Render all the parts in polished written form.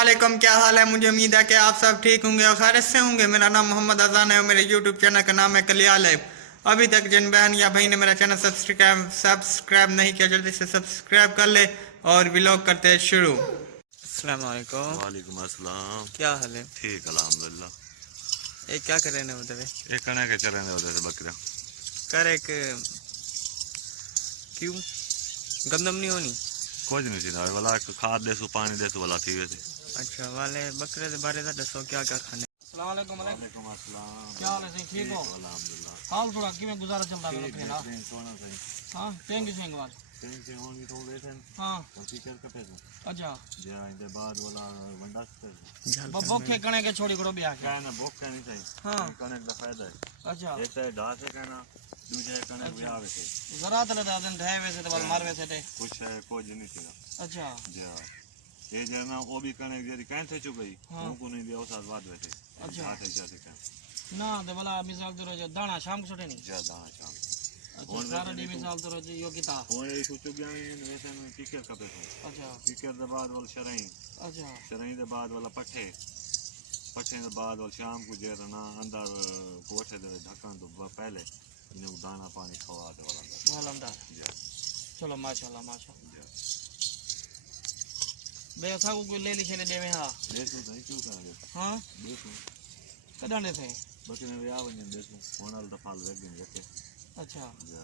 वालेकुम, क्या हाल है। मुझे उम्मीद है कि आप सब ठीक होंगे और खैरियत से होंगे। मेरा नाम मोहम्मद अजान है और मेरे यूट्यूब चैनल का नाम है कलिया लाइव। अभी तक जिन बहन या भाई ने मेरा चैनल सब्सक्राइब नहीं किया, जल्दी से सब्सक्राइब कर ले और व्लॉग करते हैं शुरू। अस्सलाम वालेकुम। वालेकुम अस्सलाम। क्या हाल है? ठीक अल्हम्दुलिल्लाह। ये क्या कर रहे हैं उधर? एक कने के चले उधर से बकरियां कर एक क्यों गंदम नहीं होनी? कुछ नहीं थी वाला खाद देसु पानी देसु वाला थी वैसे। अच्छा वाले बकरे के बारे में दसो क्या क्या खाने। अस्सलाम वालेकुम। क्या हाल है? सही ठीक हो? अल्हम्दुलिल्लाह। हाल थोड़ा कि मैं गुजारा चल रहा है ना। सोना सही। हां पेंगे सिंह वाल से होनी तो वैसे हां उसी कर के पैसे। अच्छा जे इनके बाद वाला वंडा से बब्बो कणे के छोड़ी करो ब्याह क्या ना भूख नहीं चाहिए। हां कने का फायदा है। अच्छा एक तो ढा से कहना दूसरे कने ब्याह वैसे जरा तो लगा दिन ढे वैसे तो मार वैसे थे कुछ है कुछ नहीं थी। अच्छा जे ये जना वो भी कने जरी कहीं थे चुप गई उनको नहीं दिया उस बाद वैसे। अच्छा हाथ ऐसे कह ना तो भला मिसाल तो रोज दाना शाम को छोटे नहीं ज्यादा शाम अच्छा सारा डी मिसाल तो रोज यो किता वो ये सोचो गया वैसे में टिकर का पैसा। अच्छा टिकर के बाद वाला शराई अच्छा शराई के बाद वाला पट्ठे पट्ठे के बाद वाला शाम को जे ना अंदर कोठे दे ढक्कन तो पहले इन्हें दाना पानी खवा दे वाला अंदर। चलो माशाल्लाह माशाल्लाह। जी बेसा को कोई ले ली चले देवे। हां देखो नहीं क्यों कर दे। हां देखो कदाने थे बच्चे ने वे आवने देखो होनल दफाल वेग दिन रखे। अच्छा जी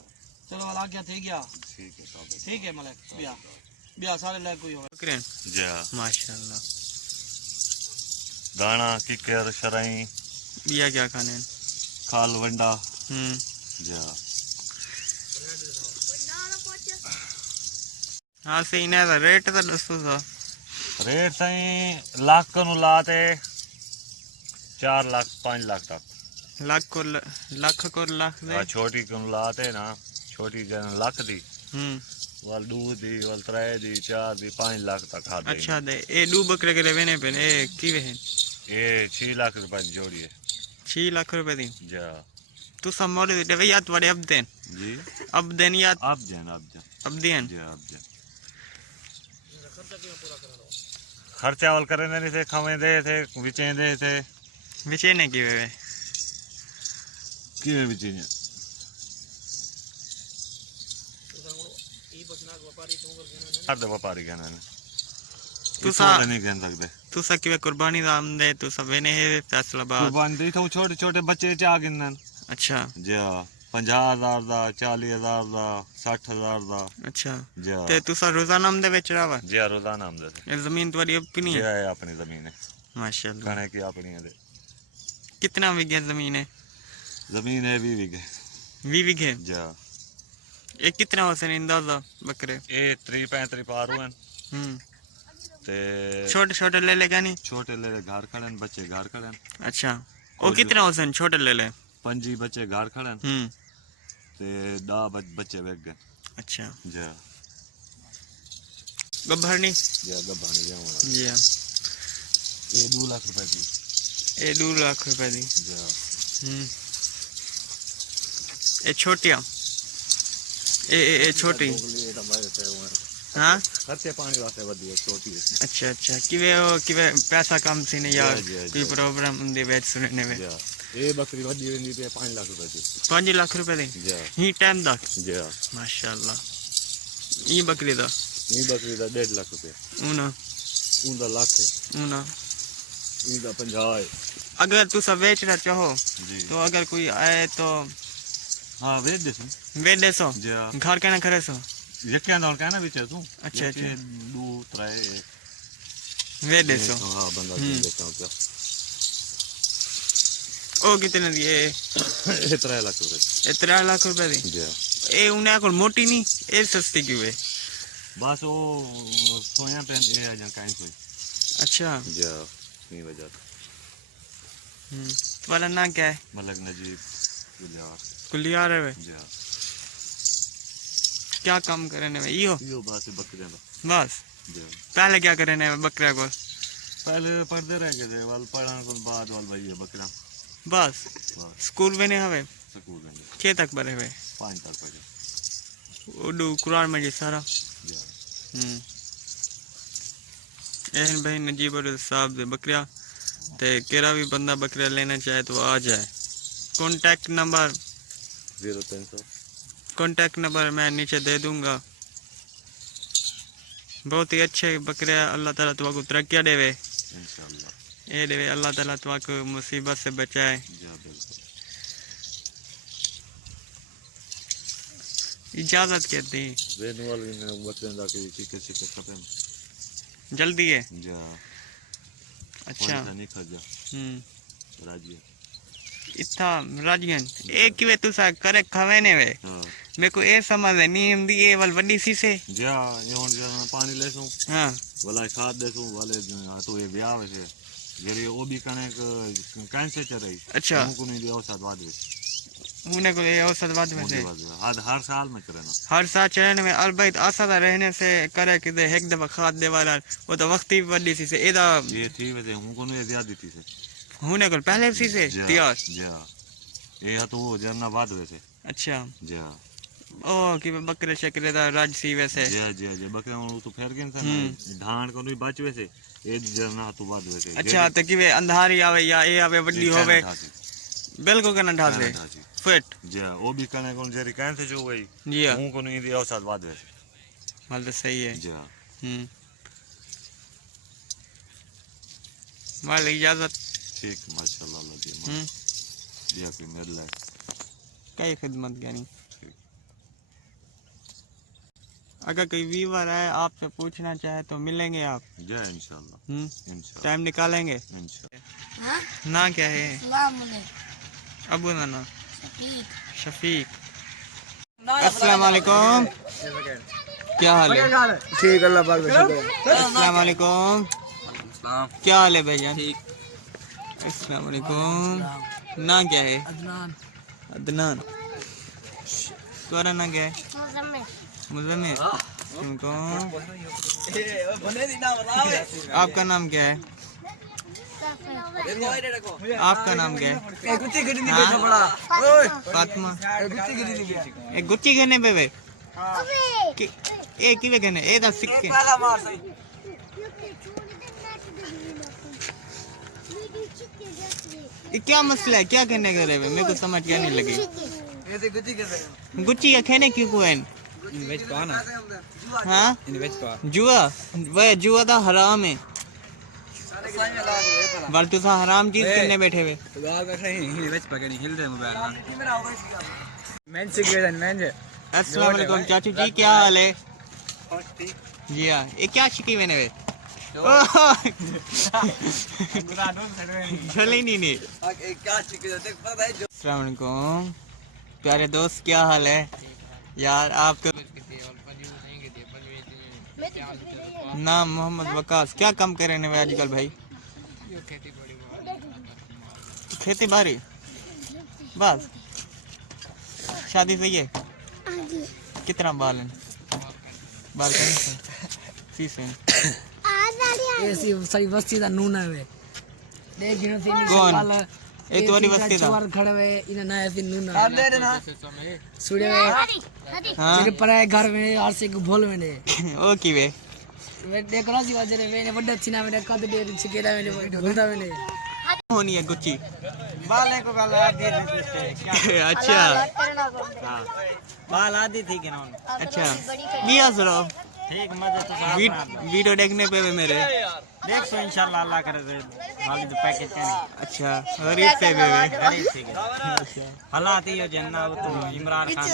चलो वाला क्या थे गया ठीक है सब ठीक है मलिक ब्याह ब्याह सारे लायक कोई हो बकरे जी माशाल्लाह। दाना किकर शराई बिया क्या खाने खाल वंडा जी हाँ सही ना रेट तो दसो सा रेट सही लाख को लाते 4 लाख 5 लाख तक लाख दे छोटी को लाते ना छोटी जन लाख दी वाल 2 दी वाल 3 दी 4 दी 5 लाख तक खाते। अच्छा दे ए दो बकरे के लेने पे ए की वे ये 6 लाख रुपए की जोड़ी है। 6 लाख रुपए दी जा तू समोले दे भैया तुम्हारे अब देन जी अब देन या अब देन जी अब देन खर्चा वाल करे नहीं थे खवे दे थे विचे दे थे विचे ने की वे की विचे ने हर दे व्यापारी कहना ने तू सा नहीं कह सकते तू सा की कुर्बानी दाम दे तू सब ने है फैसलाबाद कुर्बानी दी तो छोटे छोटे बच्चे चा गिनन। अच्छा जी 50,000 दा 40,000 दा 60,000 दा। अच्छा जी ते तू सा रोजाना आमदे बेच रहा है? जी रोजाना आमदे ये जमीन तुम्हारी अपनी है? जी अपनी जमीन है माशाल्लाह। कने की अपनी है। कितना बीघे जमीन है? जमीन है 20 बीघे 20 बीघे जी। ये कितना होसन अंदाजा बकरे? ये 35 पार हुए ते छोटे छोटे ले लेगा नहीं छोटे ले घर खड़े बच्चे घर खड़े। अच्छा वो कितना होसन छोटे ले ले? 5 बच्चे घर खड़े ते 10 बच्चे वेग गए। अच्छा जी गब्भरनी जी गब्भरनी जी ये 2 लाख रुपए की ये 2 लाख रुपए दी जी। ये छोटिया ए छोटी हाँ खर्चे पानी वास्ते वधी छोटी है। अच्छा अच्छा किवे पैसा कम सी नहीं यार कोई प्रॉब्लम दे वेच सुनने में ये बकरी वधी वेंदी पे 5 लाख रुपए की 5 लाख रुपए दी ही टाइम दा जी माशाल्लाह। ये बकरी दा 1.5 लाख रुपए ऊंदा लाख है ऊना ईदा 50 है। अगर तू सब बेचना चाहो तो अगर कोई आए तो हाँ वेच दे सो घर कहना करे सो ये क्या नाम कहना भी तू। अच्छा अच्छा 2 3 वे दे सो हाँ बंदा देखता हूँ क्या ओ कितने दिए? 3 लाख रुपए 3 लाख रुपए दी जी। ए उन्हें को मोटी नहीं ए सस्ती क्यों है? बस वो सोया पे ए जन काइन कोई। अच्छा जी नहीं वजह तुम्हारा नाम क्या है? मलक नजीब कुलियार है जी। क्या काम करने में यो बस बकरे बस जी। पहले क्या करने में बकरे को? पहले पढ़ते रह गए थे वाल पढ़ने के बाद वाल भाई बकरा बस स्कूल में नहीं हवे स्कूल में के तक पढ़े हुए 5 तक पढ़े उर्दू कुरान में जी सारा जी। एहन भाई नजीब और साहब दे बकरिया ते केरा भी बंदा बकरिया लेना चाहे तो आ जाए। कॉन्टैक्ट नंबर 0300 कॉन्टैक्ट नंबर मैं नीचे दे दूंगा। बहुत ही अच्छे बकरिया, अल्लाह ताला तुमको तरक्कियां देवे इंशाल्लाह। ये देवे अल्लाह ताला तुमको मुसीबत से बचाए। जी हाँ, बिल्कुल। इजाजत कहती वेन वाली ने बच्चे दा के चिके चिके खत्म जल्दी है। जी हाँ। अच्छा नहीं खजा राजी इतना राजगन एक किवे तुसा करे खवेने वे हाँ मेरे को ये समझ है नहीं हिंदी ये वाल वड्डी सी से जी हाँ। ये हुन जन पानी लेसू हाँ वाला खाद देसू वाले तो ये ब्याह है जेरी ओ भी कने कैंसर चरई। अच्छा को नहीं दिया साथ बाद में उन्हें को ये औसत बात में से हर साल में करना हर साल चरण में अलबैत आसादा रहने से करे कि दे एक दफा खाद दे वाला वो तो वक्त ही वड्डी सी से एदा ये थी वैसे हूं को नहीं ज्यादा थी से होने को पहले सी से तैयार। जी हाँ। ये तो वो जरना बाद वैसे। अच्छा जी हाँ। ओ कि बकरे शकरे दा राज सी वैसे जी जी जी बकरे वो तो फेर गए धान को नहीं बच वैसे ये जरना तो बाद वैसे। अच्छा तो कि वे अंधारी आवे या ए आवे वड्डी होवे बिल्कुल कना ढासे फिट जी हाँ। वो भी कने को जेरी कैन से जो वही जी हां हूं को नहीं दिया साथ बाद वैसे। हाल तो सही है। जी हाँ। वाल इजाजत ठीक माशाल्लाह अल्लाह जी दिया कोई मेरे लिए कई खिदमत यानी अगर कोई व्यूअर है आपसे पूछना चाहे तो मिलेंगे आप। जी इंशाल्लाह इंशाल्लाह टाइम निकालेंगे इंशाल्लाह। ना क्या है अबू नाना शफीक। अस्सलाम वालेकुम क्या हाल है? ठीक अल्लाह पाक का शुक्र है। अस्सलाम वालेकुम क्या हाल है भाईजान? अस्सलाम वालेकुम ना क्या है? अदनान। तुम्हारा ना क्या है? मुज़म्मिल। तुमको आपका नाम क्या है? आपका नाम क्या है? फातिमा। एक गुच्ची कहने पे वे ए किवे कहने ए दा सिक्के ये क्या मसला है क्या कहने कर रहे मेरे को समझ क्या नहीं लगी। गुच्ची का कहने क्यों को है? हाँ जुआ वह जुआ तो हराम है बल्कि तो हराम चीज करने बैठे हुए। अस्सलाम वालेकुम चाचू जी क्या हाल है? जी हाँ ये क्या शिकी मैंने वे चले नहीं अस्सलाम वालेकुम प्यारे दोस्त क्या हाल है यार? आप तो नाम मोहम्मद वकास क्या काम कर रहे हैं आजकल भाई? खेती बाड़ी बस शादी सही है? कितना बाल है? बाल फीस है ऐसी सारी बस्ती दा नूना है देख गिनो से कौन ए तुम्हारी बस्ती था चोर खड़े हुए इन ना ऐसी नूना ले देना सुड़े हां मेरे पराए घर में हर से भोल में ने ओ की वे देख रहा सी वजह ने बड़ा छिना में कद दे छिकेला में भूलता में ने होनी है गुच्ची बाले को बाल आधी थी क्या अच्छा हाँ बाल आधी थी कि नॉन अच्छा बिया सरो ठीक मजे तो वीडियो देखने पे भी मेरे देख सो इंशाल्लाह अल्लाह करे तो वाली तो पैकेज का नहीं अच्छा गरीब से भी गरीब थी हालात ही हो जन्ना वो तो इमरान खान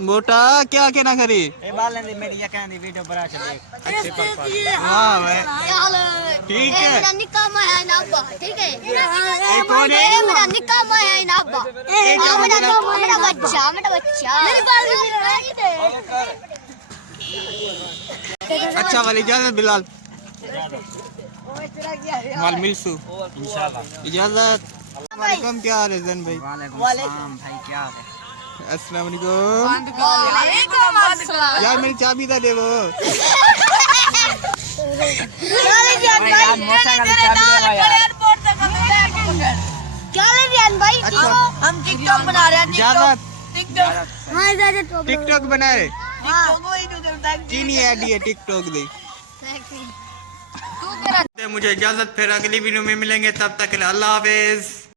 मोटा क्या कहना करी ए बाले दी मेरी ये कहनी वीडियो बना चले अच्छे पर हां भाई ठीक है मेरा निकाह में है ना अब्बा ठीक है एक कौन है मेरा निकाह में है ना अब्बा मेरा बच्चा मेरी बाल भी अच्छा वाली इजाजत बिलाल माल मिलसू इंशाल्लाह इजाजत। वालेकुम क्या हाल है जन भाई? वालेकुम सलाम भाई क्या हाल है? अस्सलाम वालेकुम वालेकुम अस्सलाम यार मेरी चाबी था दे वो क्या ले रियान भाई हम टिकटॉक बना रहे हैं इजाजत टिकटॉक हाँ इजाजत टिकटॉक बना रहे चीनी आईडी है टिकटॉक दी। तू तेरा मुझे इजाजत, फिर अगली वीडियो में मिलेंगे, तब तक के लिए अल्लाह हाफिज।